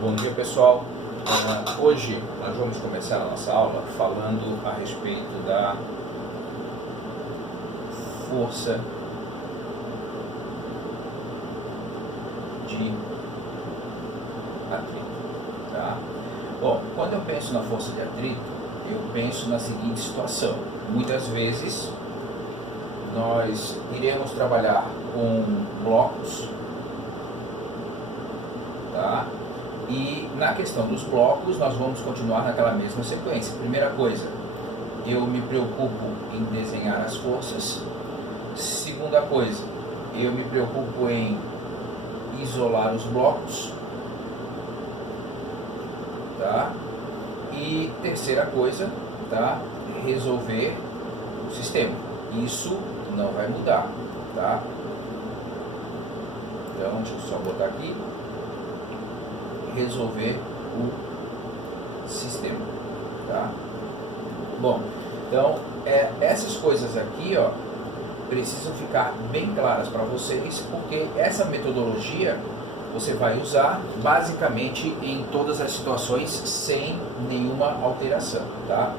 Bom dia, pessoal. Hoje nós vamos começar a nossa aula falando a respeito da força de atrito. Tá? Bom, quando eu penso na força de atrito, eu penso na seguinte situação. Muitas vezes nós iremos trabalhar com blocos, tá? E na questão dos blocos nós vamos continuar naquela mesma sequência. Primeira coisa, eu me preocupo em desenhar as forças. Segunda coisa, eu me preocupo em isolar os blocos, tá? E terceira coisa, tá? Resolver o sistema. Isso não vai mudar, tá? Então, deixa eu só botar aqui. Resolver o sistema, tá? Bom, então essas coisas aqui, ó, precisam ficar bem claras para vocês, porque essa metodologia você vai usar basicamente em todas as situações sem nenhuma alteração, tá?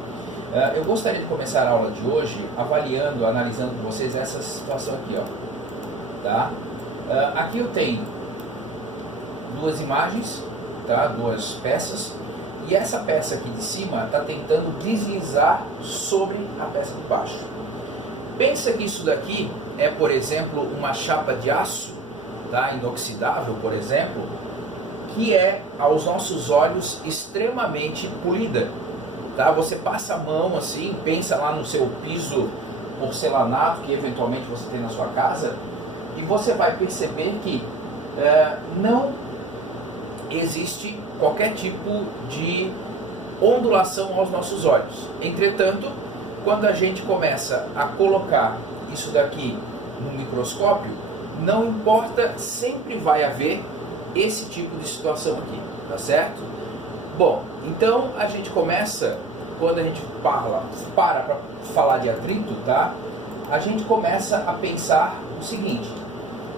Eu gostaria de começar a aula de hoje avaliando, analisando com vocês essa situação aqui, ó, tá? Aqui eu tenho duas imagens, tá? Duas peças, e essa peça aqui de cima está tentando deslizar sobre a peça de baixo. Pensa que isso daqui é, por exemplo, uma chapa de aço, tá? Inoxidável, por exemplo, que é, aos nossos olhos, extremamente polida, tá? Você passa a mão assim, pensa lá no seu piso porcelanato que eventualmente você tem na sua casa, e você vai perceber que não existe qualquer tipo de ondulação aos nossos olhos. Entretanto, quando a gente começa a colocar isso daqui no microscópio, não importa, sempre vai haver esse tipo de situação aqui, tá certo? Bom, então a gente começa, quando a gente para falar de atrito, tá? A gente começa a pensar o seguinte.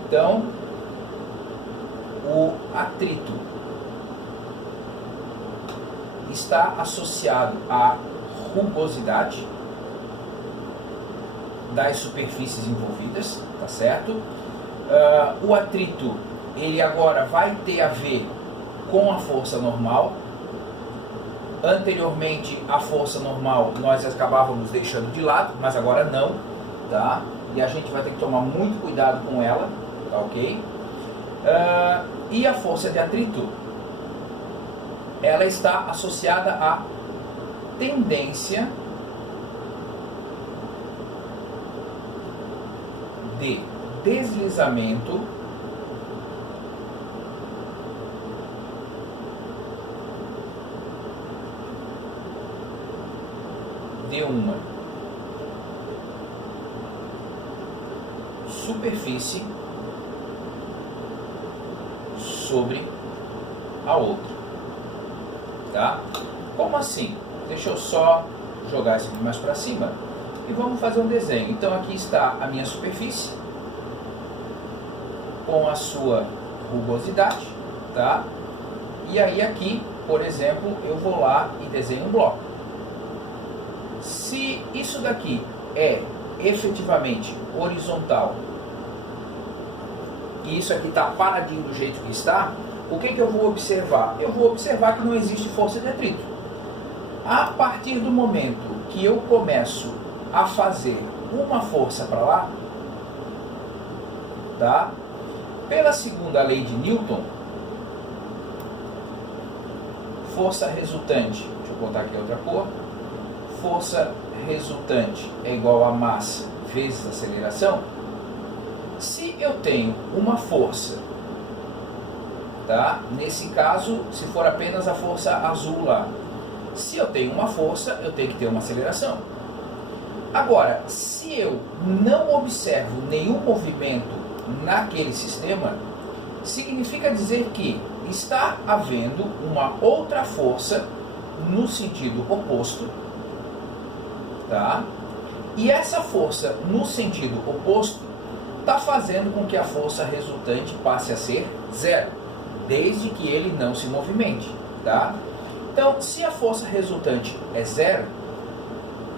Então, o atrito está associado à rugosidade das superfícies envolvidas, tá certo? O atrito, ele agora vai ter a ver com a força normal. Anteriormente, a força normal nós acabávamos deixando de lado, mas agora não, tá? E a gente vai ter que tomar muito cuidado com ela, tá ok? E a força de atrito, ela está associada à tendência de deslizamento de uma superfície sobre a outra, tá? Como assim? Deixa eu só jogar isso aqui mais para cima e vamos fazer um desenho. Então aqui está a minha superfície com a sua rugosidade, tá? E aí aqui, por exemplo, eu vou lá e desenho um bloco. Se isso daqui é efetivamente horizontal e isso aqui está paradinho do jeito que está, o que eu vou observar? Eu vou observar que não existe força de atrito. A partir do momento que eu começo a fazer uma força para lá, tá? Pela segunda lei de Newton, força resultante, deixa eu botar aqui outra cor, força resultante é igual a massa vezes aceleração. Se eu tenho uma força, tá? Nesse caso, se for apenas a força azul lá, se eu tenho uma força, eu tenho que ter uma aceleração. Agora, se eu não observo nenhum movimento naquele sistema, significa dizer que está havendo uma outra força no sentido oposto, tá? E essa força no sentido oposto está fazendo com que a força resultante passe a ser zero. desde que ele não se movimente, tá? Então, se a força resultante é zero,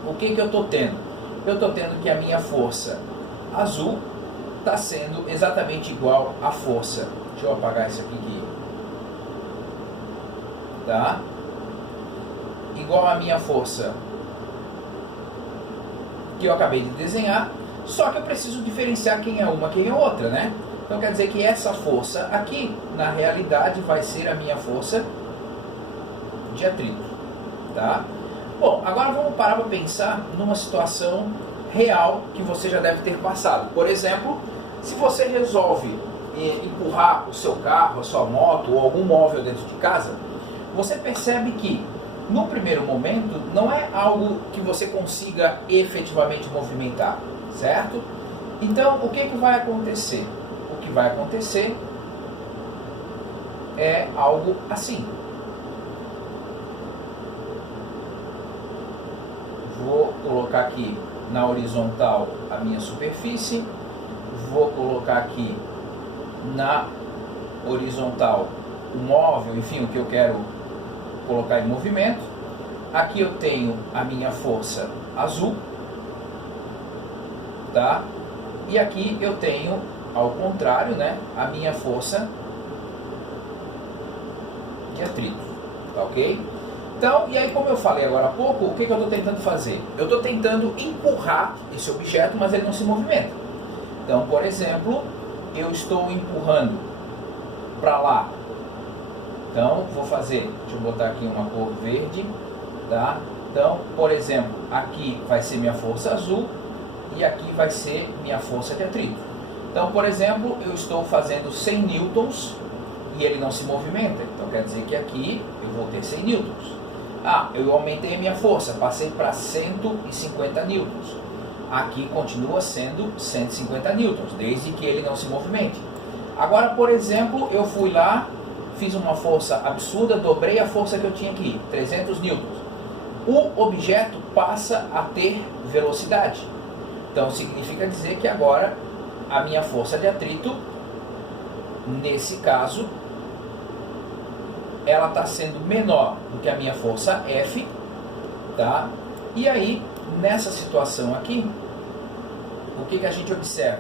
o que eu estou tendo? Eu estou tendo que a minha força azul está sendo exatamente igual à força. Deixa eu apagar isso aqui. Tá? Igual à minha força que eu acabei de desenhar, só que eu preciso diferenciar quem é uma, quem é outra, né? Então quer dizer que essa força aqui, na realidade, vai ser a minha força de atrito, tá? Bom, agora vamos parar para pensar numa situação real que você já deve ter passado. Por exemplo, se você resolve empurrar o seu carro, a sua moto ou algum móvel dentro de casa, você percebe que no primeiro momento não é algo que você consiga efetivamente movimentar, certo? Então o que vai acontecer? O que vai acontecer é algo assim. Vou colocar aqui na horizontal a minha superfície, vou colocar aqui na horizontal o móvel, enfim, o que eu quero colocar em movimento. Aqui eu tenho a minha força azul, tá? E aqui eu tenho, ao contrário, né, a minha força de atrito, tá ok? Então, e aí como eu falei agora há pouco, o que eu estou tentando fazer? Eu estou tentando empurrar esse objeto, mas ele não se movimenta. Então, por exemplo, eu estou empurrando para lá. Então, vou fazer, deixa eu botar aqui uma cor verde, tá? Então, por exemplo, aqui vai ser minha força azul e aqui vai ser minha força de atrito. Então, por exemplo, eu estou fazendo 100 newtons e ele não se movimenta. Então, quer dizer que aqui eu vou ter 100 newtons. Ah, eu aumentei a minha força, passei para 150 newtons. Aqui continua sendo 150 newtons, desde que ele não se movimente. Agora, por exemplo, eu fui lá, fiz uma força absurda, dobrei a força que eu tinha aqui, 300 newtons. O objeto passa a ter velocidade. Então, significa dizer que agora a minha força de atrito, nesse caso, ela está sendo menor do que a minha força F, tá? E aí, nessa situação aqui, o que a gente observa?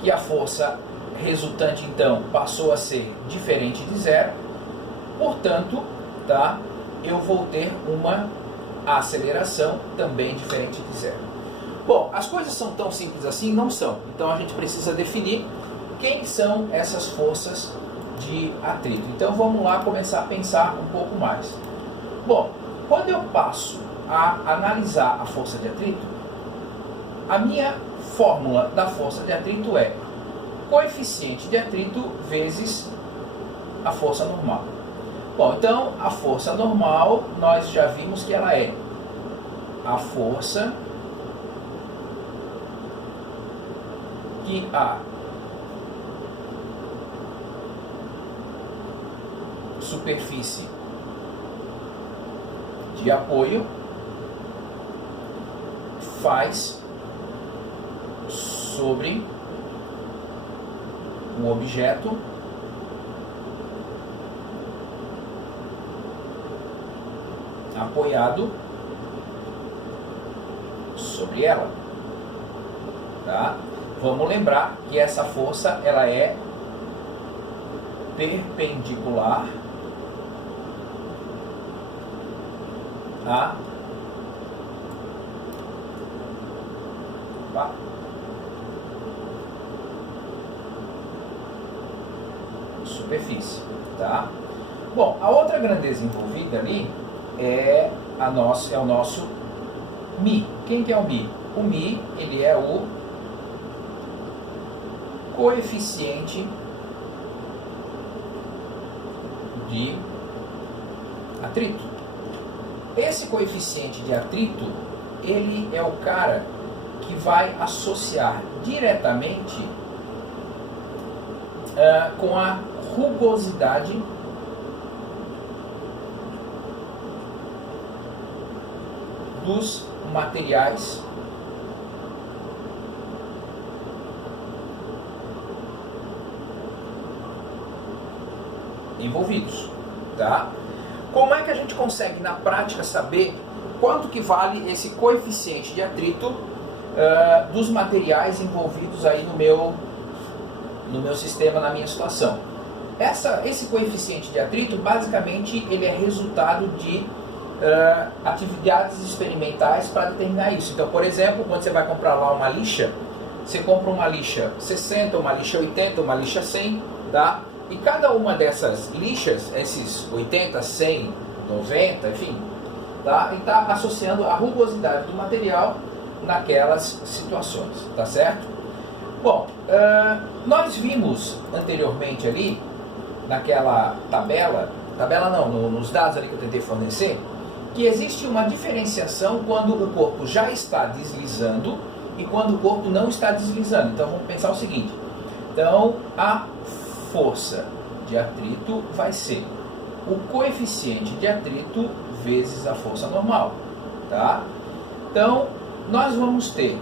Que a força resultante, então, passou a ser diferente de zero, portanto, tá? Eu vou ter uma aceleração também diferente de zero. Bom, as coisas são tão simples assim? Não são. Então, a gente precisa definir quem são essas forças de atrito. Então vamos lá começar a pensar um pouco mais. Bom, quando eu passo a analisar a força de atrito, a minha fórmula da força de atrito é coeficiente de atrito vezes a força normal. Bom, então a força normal nós já vimos que ela é a força que a superfície de apoio faz sobre o objeto apoiado sobre ela, tá? Vamos lembrar que essa força ela é perpendicular a superfície, tá? Bom, a outra grandeza envolvida ali é o nosso μ. Quem que é o μ? O μ, ele é o coeficiente de atrito. Esse coeficiente de atrito, ele é o cara que vai associar diretamente com a rugosidade dos materiais envolvidos, tá? Como é que a gente consegue na prática saber quanto que vale esse coeficiente de atrito dos materiais envolvidos aí no meu sistema, na minha situação? Esse coeficiente de atrito, basicamente, ele é resultado de atividades experimentais para determinar isso. Então, por exemplo, quando você vai comprar lá uma lixa, você compra uma lixa 60, uma lixa 80, uma lixa 100, tá? E cada uma dessas lixas, esses 80, 100, 90, enfim, tá? E está associando a rugosidade do material naquelas situações, tá certo? Bom, nós vimos anteriormente ali, naquela tabela não, nos dados ali que eu tentei fornecer, que existe uma diferenciação quando o corpo já está deslizando e quando o corpo não está deslizando. Então vamos pensar o seguinte: então a força de atrito vai ser o coeficiente de atrito vezes a força normal, tá? Então nós vamos ter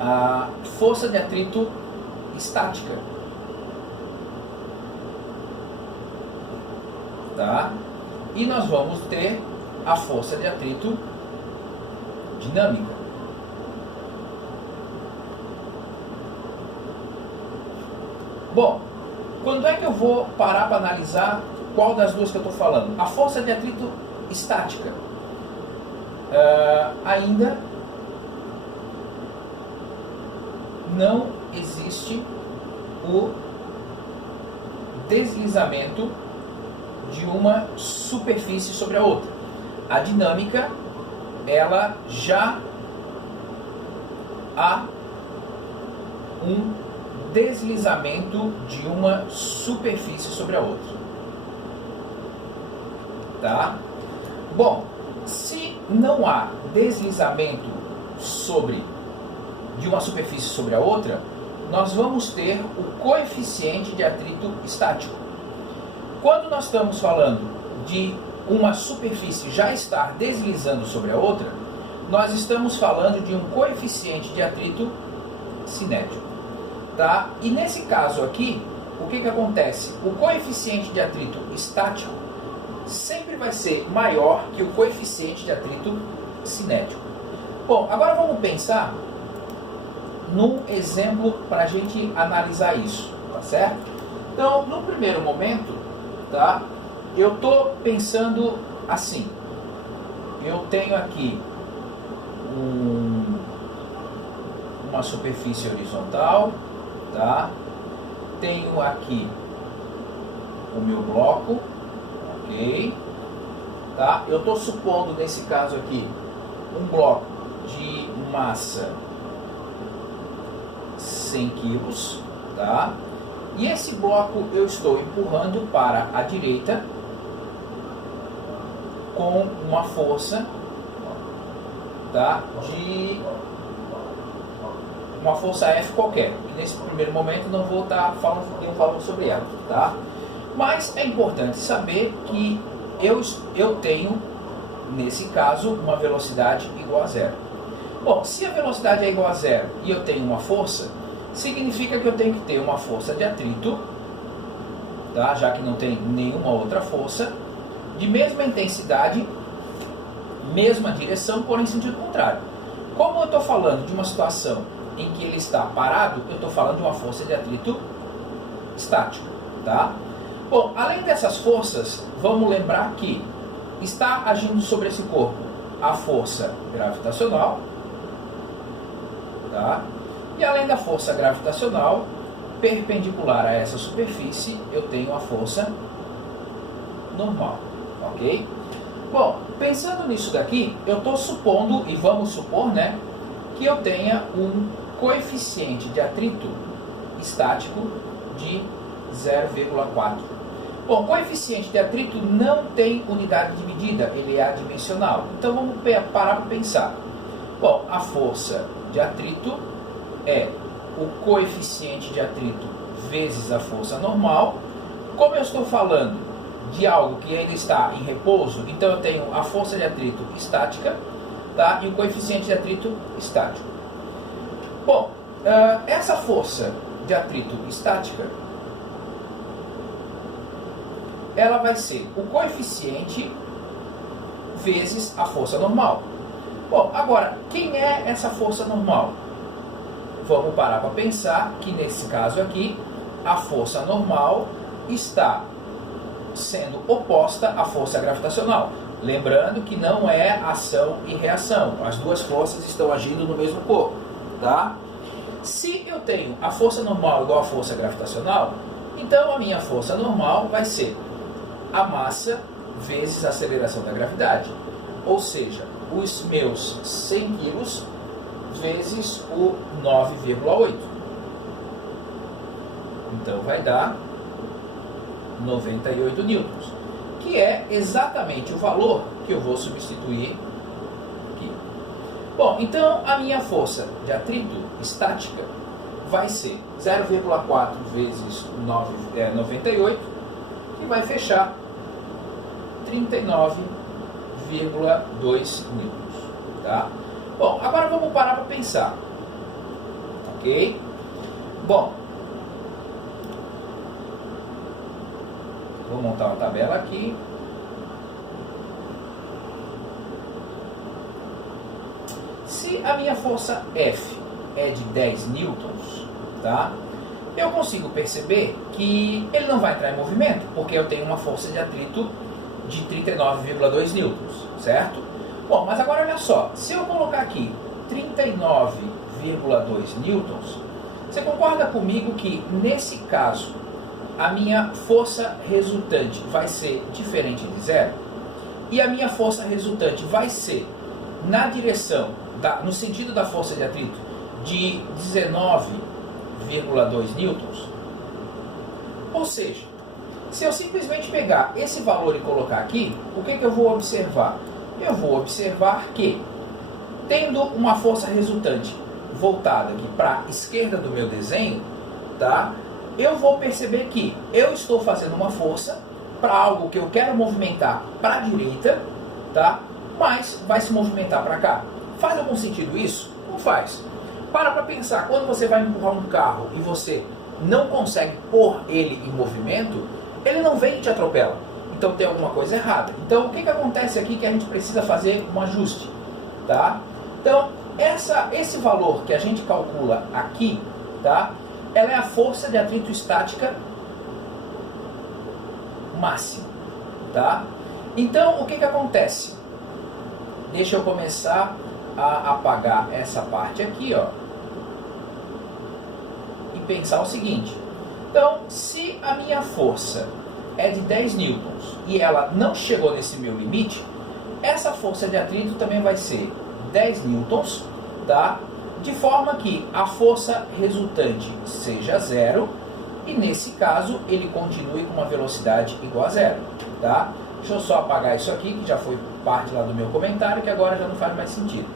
a força de atrito estática, tá? E nós vamos ter a força de atrito dinâmica. Bom, quando é que eu vou parar para analisar qual das duas que eu estou falando? A força de atrito estática. Ainda não existe o deslizamento de uma superfície sobre a outra. A dinâmica, ela já há um deslizamento de uma superfície sobre a outra, tá? Bom, se não há deslizamento de uma superfície sobre a outra, nós vamos ter o coeficiente de atrito estático. Quando nós estamos falando de uma superfície já estar deslizando sobre a outra, nós estamos falando de um coeficiente de atrito cinético, tá? E nesse caso aqui, o que acontece? O coeficiente de atrito estático sempre vai ser maior que o coeficiente de atrito cinético. Bom, agora vamos pensar num exemplo para a gente analisar isso, tá certo? Então, no primeiro momento, tá? Eu estou pensando assim: eu tenho aqui uma superfície horizontal, tá? Tenho aqui o meu bloco, ok? Tá? Eu estou supondo nesse caso aqui um bloco de massa 100 quilos, tá? E esse bloco eu estou empurrando para a direita com uma força, tá? De uma força F qualquer, que nesse primeiro momento não vou estar falando nenhum valor sobre ela, tá? Mas é importante saber que eu tenho, nesse caso, uma velocidade igual a zero. Bom, se a velocidade é igual a zero e eu tenho uma força, significa que eu tenho que ter uma força de atrito, tá? Já que não tem nenhuma outra força, de mesma intensidade, mesma direção, porém em sentido contrário. Como eu estou falando de uma situação em que ele está parado, eu estou falando de uma força de atrito estático, tá? Bom, além dessas forças, vamos lembrar que está agindo sobre esse corpo a força gravitacional, tá? E além da força gravitacional, perpendicular a essa superfície, eu tenho a força normal, ok? Bom, pensando nisso daqui, eu estou supondo, e vamos supor, né, que eu tenha um coeficiente de atrito estático de 0,4. Bom, coeficiente de atrito não tem unidade de medida, ele é adimensional. Então vamos parar para pensar. Bom, a força de atrito é o coeficiente de atrito vezes a força normal. Como eu estou falando de algo que ainda está em repouso, então eu tenho a força de atrito estática, tá? E o coeficiente de atrito estático. Bom, essa força de atrito estática, ela vai ser o coeficiente vezes a força normal. Bom, agora, quem é essa força normal? Vamos parar para pensar que nesse caso aqui, a força normal está sendo oposta à força gravitacional. Lembrando que não é ação e reação, as duas forças estão agindo no mesmo corpo, tá? Se eu tenho a força normal igual à força gravitacional, então a minha força normal vai ser a massa vezes a aceleração da gravidade. Ou seja, os meus 100 quilos vezes o 9,8. Então vai dar 98 newtons, que é exatamente o valor que eu vou substituir aqui. Bom, então a minha força de atrito estática vai ser 0,4 vezes 98, que vai fechar 39,2 newtons, tá? Bom, agora vamos parar para pensar, ok? Bom, vou montar uma tabela aqui. Se a minha força F é de 10 newtons, tá? Eu consigo perceber que ele não vai entrar em movimento, porque eu tenho uma força de atrito de 39,2 newtons, certo? Bom, mas agora olha só, se eu colocar aqui 39,2 newtons, você concorda comigo que nesse caso a minha força resultante vai ser diferente de zero? E a minha força resultante vai ser na direção, no sentido da força de atrito, de 19,2 newtons? Ou seja, se eu simplesmente pegar esse valor e colocar aqui, o que eu vou observar? Eu vou observar que, tendo uma força resultante voltada aqui para a esquerda do meu desenho, tá? Eu vou perceber que eu estou fazendo uma força para algo que eu quero movimentar para a direita, tá? Mas vai se movimentar para cá. Faz algum sentido isso? Não faz. Para pensar, quando você vai empurrar um carro e você não consegue pôr ele em movimento, ele não vem e te atropela. Então tem alguma coisa errada. Então o que acontece aqui que a gente precisa fazer um ajuste, tá? Então esse valor que a gente calcula aqui, tá? Ela é a força de atrito estática máxima, tá? Então o que acontece? Deixa eu começar a apagar essa parte aqui, ó, e pensar o seguinte. Então, se a minha força é de 10 newtons e ela não chegou nesse meu limite, essa força de atrito também vai ser 10 newtons, tá? De forma que a força resultante seja zero e nesse caso ele continue com uma velocidade igual a zero, tá? Deixa eu só apagar isso aqui, que já foi parte lá do meu comentário, que agora já não faz mais sentido,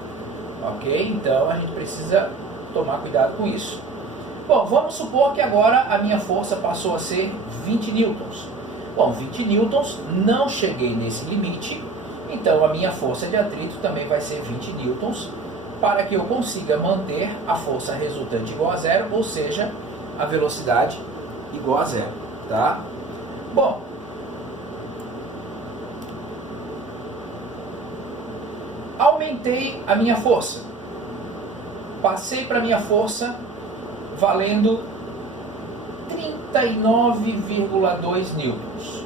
ok? Então a gente precisa tomar cuidado com isso. Bom, vamos supor que agora a minha força passou a ser 20 newtons. Bom, 20 newtons, não cheguei nesse limite, então a minha força de atrito também vai ser 20 newtons, para que eu consiga manter a força resultante igual a zero, ou seja, a velocidade igual a zero, tá? Bom, aumentei a minha força, passei para a minha força valendo 39,2 newtons.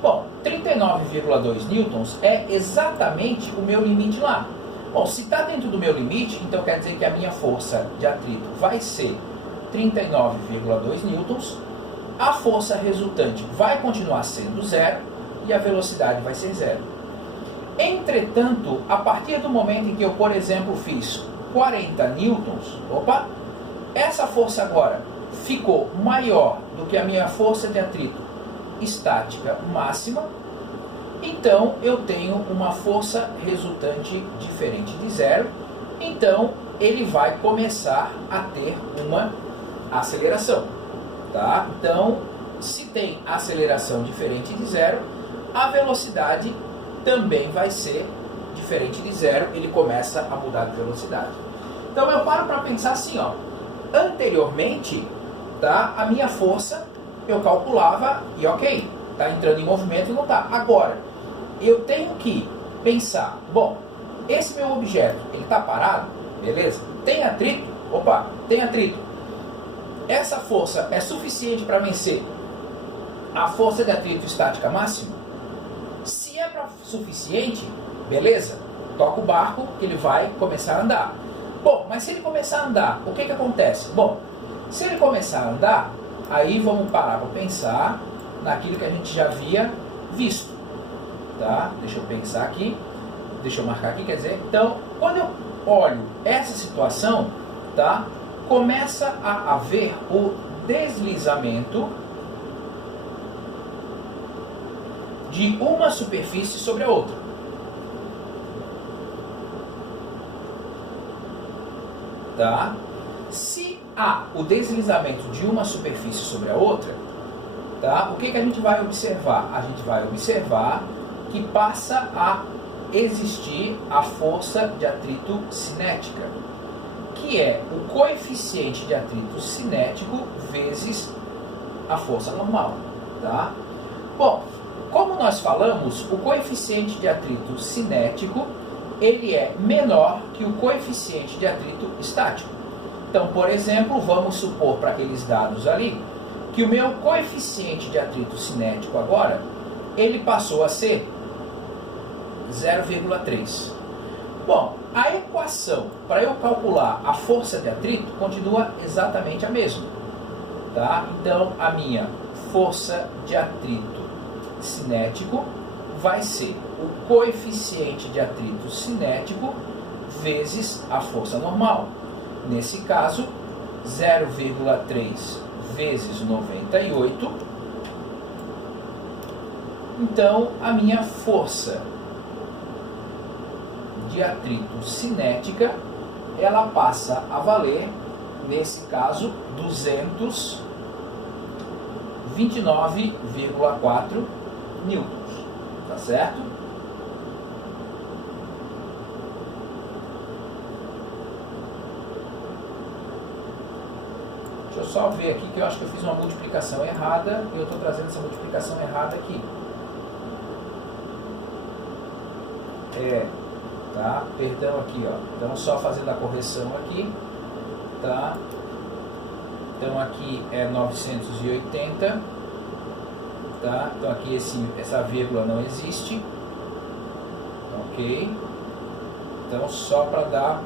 Bom, 39,2 newtons é exatamente o meu limite lá. Bom, se está dentro do meu limite, então quer dizer que a minha força de atrito vai ser 39,2 newtons, a força resultante vai continuar sendo zero e a velocidade vai ser zero. Entretanto, a partir do momento em que eu, por exemplo, fiz 40 newtons, essa força agora ficou maior do que a minha força de atrito estática máxima, então eu tenho uma força resultante diferente de zero, então ele vai começar a ter uma aceleração, tá? Então, se tem aceleração diferente de zero, a velocidade também vai ser diferente de zero, ele começa a mudar de velocidade. Então eu paro para pensar assim, ó, anteriormente, tá, a minha força eu calculava e ok, está entrando em movimento e não está. Agora, eu tenho que pensar, bom, esse meu objeto, ele está parado, beleza? Tem atrito? Opa, tem atrito. Essa força é suficiente para vencer a força de atrito estática máxima? Se é suficiente, beleza, toca o barco que ele vai começar a andar. Bom, mas se ele começar a andar, o que que acontece? Bom, se ele começar a andar, aí vamos parar para pensar naquilo que a gente já havia visto, tá? Deixa eu pensar aqui, deixa eu marcar aqui, quer dizer, então, quando eu olho essa situação, tá? Começa a haver o deslizamento de uma superfície sobre a outra. Tá? Se há o deslizamento de uma superfície sobre a outra, tá? O que que a gente vai observar? A gente vai observar que passa a existir a força de atrito cinética, que é o coeficiente de atrito cinético vezes a força normal. Tá? Bom, como nós falamos, o coeficiente de atrito cinético ele é menor que o coeficiente de atrito estático. Então, por exemplo, vamos supor para aqueles dados ali que o meu coeficiente de atrito cinético agora ele passou a ser 0,3. Bom, a equação para eu calcular a força de atrito continua exatamente a mesma. Tá? Então, a minha força de atrito cinético vai ser o coeficiente de atrito cinético vezes a força normal. Nesse caso, 0,3 vezes 98. Então, a minha força de atrito cinética, ela passa a valer, nesse caso, 229,4 newtons. Tá certo? Deixa eu só ver aqui que eu acho que eu fiz uma multiplicação errada e eu estou trazendo essa multiplicação errada aqui. Tá? Perdão aqui, ó. Então só fazendo a correção aqui, tá? Então aqui é 980, tá? Então aqui essa vírgula não existe, ok? Então só para dar,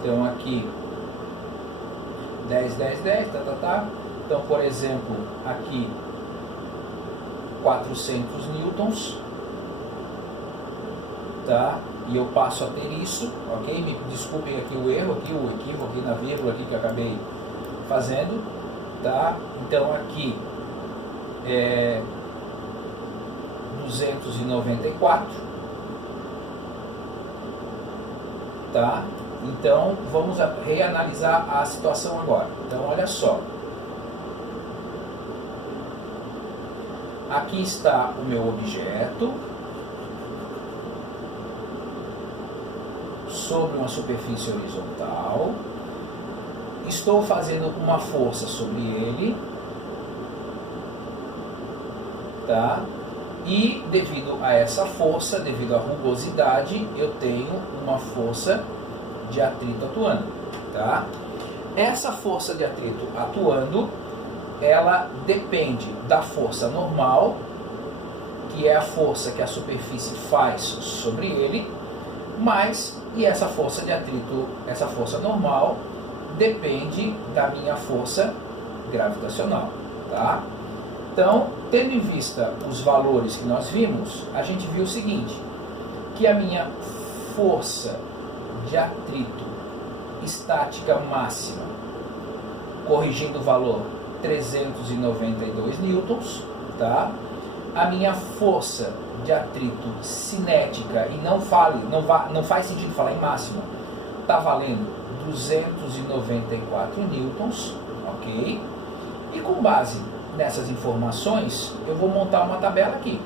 então aqui 10, 10, 10, tá. Então, por exemplo, aqui 400 newtons, tá? E eu passo a ter isso, ok? Me desculpem aqui o erro, aqui o equívoco aqui na vírgula aqui que eu acabei fazendo, tá? Então aqui é 294, tá? Então vamos reanalisar a situação agora. Então olha só, aqui está o meu objeto sobre uma superfície horizontal. Estou fazendo uma força sobre ele, tá? E devido a essa força, devido à rugosidade, eu tenho uma força de atrito atuando, tá? Essa força de atrito atuando, ela depende da força normal, que é a força que a superfície faz sobre ele, e essa força de atrito, essa força normal, depende da minha força gravitacional, tá? Então, tendo em vista os valores que nós vimos, a gente viu o seguinte, que a minha força de atrito estática máxima, corrigindo o valor 392 newtons, tá? A minha força de atrito cinética, e não faz sentido falar em máxima, está valendo 294 newtons, ok? E com base nessas informações, eu vou montar uma tabela aqui.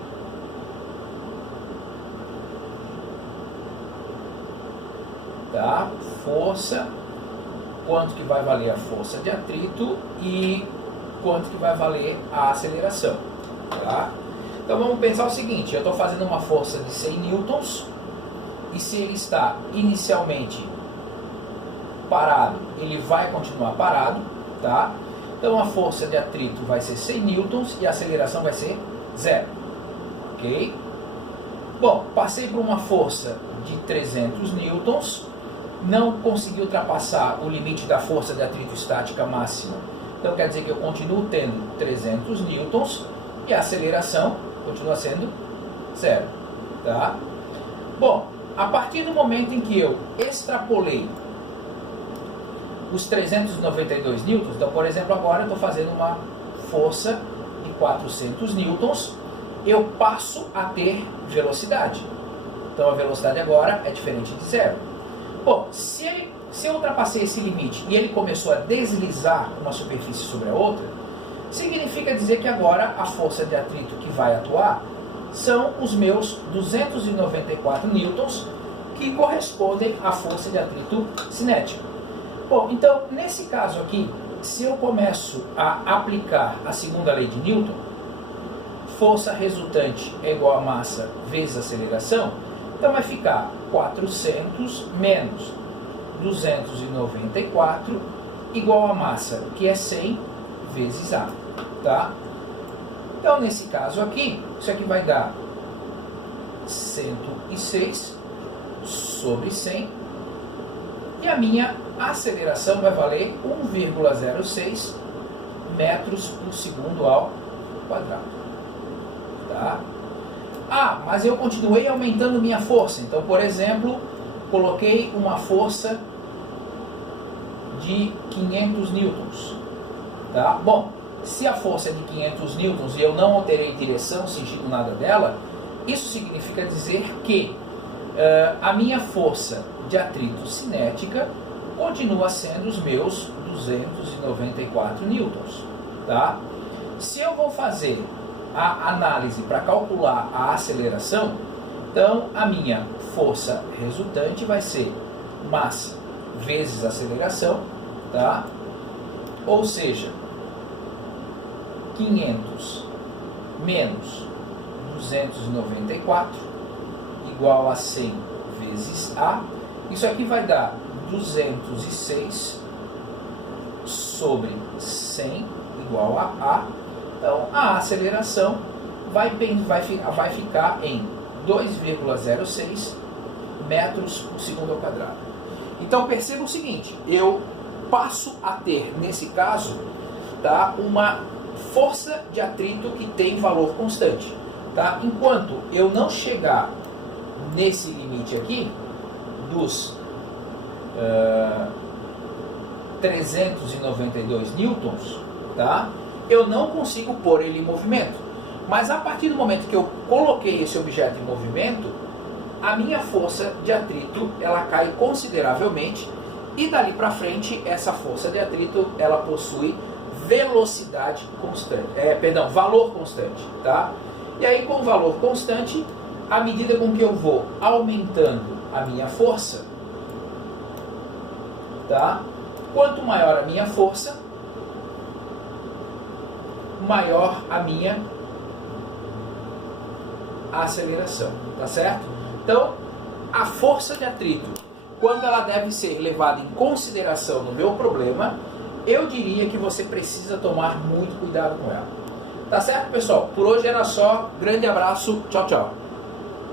Tá? Força, quanto que vai valer a força de atrito e quanto que vai valer a aceleração, tá? Então vamos pensar o seguinte, eu estou fazendo uma força de 100 newtons, e se ele está inicialmente parado, ele vai continuar parado, tá? Então a força de atrito vai ser 100 newtons e a aceleração vai ser 0, ok? Bom, passei por uma força de 300 newtons, não consegui ultrapassar o limite da força de atrito estática máxima, então quer dizer que eu continuo tendo 300 newtons e a aceleração continua sendo 0, tá? Bom, a partir do momento em que eu extrapolei os 392 newtons, então, por exemplo, agora eu estou fazendo uma força de 400 newtons, eu passo a ter velocidade. Então, a velocidade agora é diferente de 0. Bom, se eu ultrapassei esse limite e ele começou a deslizar uma superfície sobre a outra, significa dizer que agora a força de atrito que vai atuar são os meus 294 newtons, que correspondem à força de atrito cinética. Bom, então, nesse caso aqui, se eu começo a aplicar a segunda lei de Newton, força resultante é igual a massa vezes aceleração, então vai ficar 400 menos 294 igual a massa, que é 100 vezes A, tá? Então, nesse caso aqui, isso aqui vai dar 106 sobre 100, e a minha aceleração vai valer 1,06 metros por segundo ao quadrado, tá? Ah, mas eu continuei aumentando minha força, então, por exemplo, coloquei uma força de 500 newtons, tá? Bom, se a força é de 500 newtons e eu não alterei direção, sentido nada dela, isso significa dizer que a minha força de atrito cinética continua sendo os meus 294 newtons, tá? Se eu vou fazer a análise para calcular a aceleração, então a minha força resultante vai ser massa vezes aceleração, tá? Ou seja, 500 menos 294 igual a 100 vezes A. Isso aqui vai dar 206 sobre 100 igual a A. Então, a aceleração vai ficar em 2,06 metros por segundo ao quadrado. Então, perceba o seguinte, eu passo a ter, nesse caso, tá, uma força de atrito que tem valor constante. Tá? Enquanto eu não chegar nesse limite aqui, dos 392 newtons, tá? Eu não consigo pôr ele em movimento. Mas a partir do momento que eu coloquei esse objeto em movimento, a minha força de atrito ela cai consideravelmente, e dali para frente essa força de atrito ela possui velocidade constante, valor constante, tá? E aí, com valor constante, à medida com que eu vou aumentando a minha força, tá? Quanto maior a minha força, maior a minha aceleração, tá certo? Então, a força de atrito, quando ela deve ser levada em consideração no meu problema, eu diria que você precisa tomar muito cuidado com ela. Tá certo, pessoal? Por hoje era só. Grande abraço. Tchau, tchau.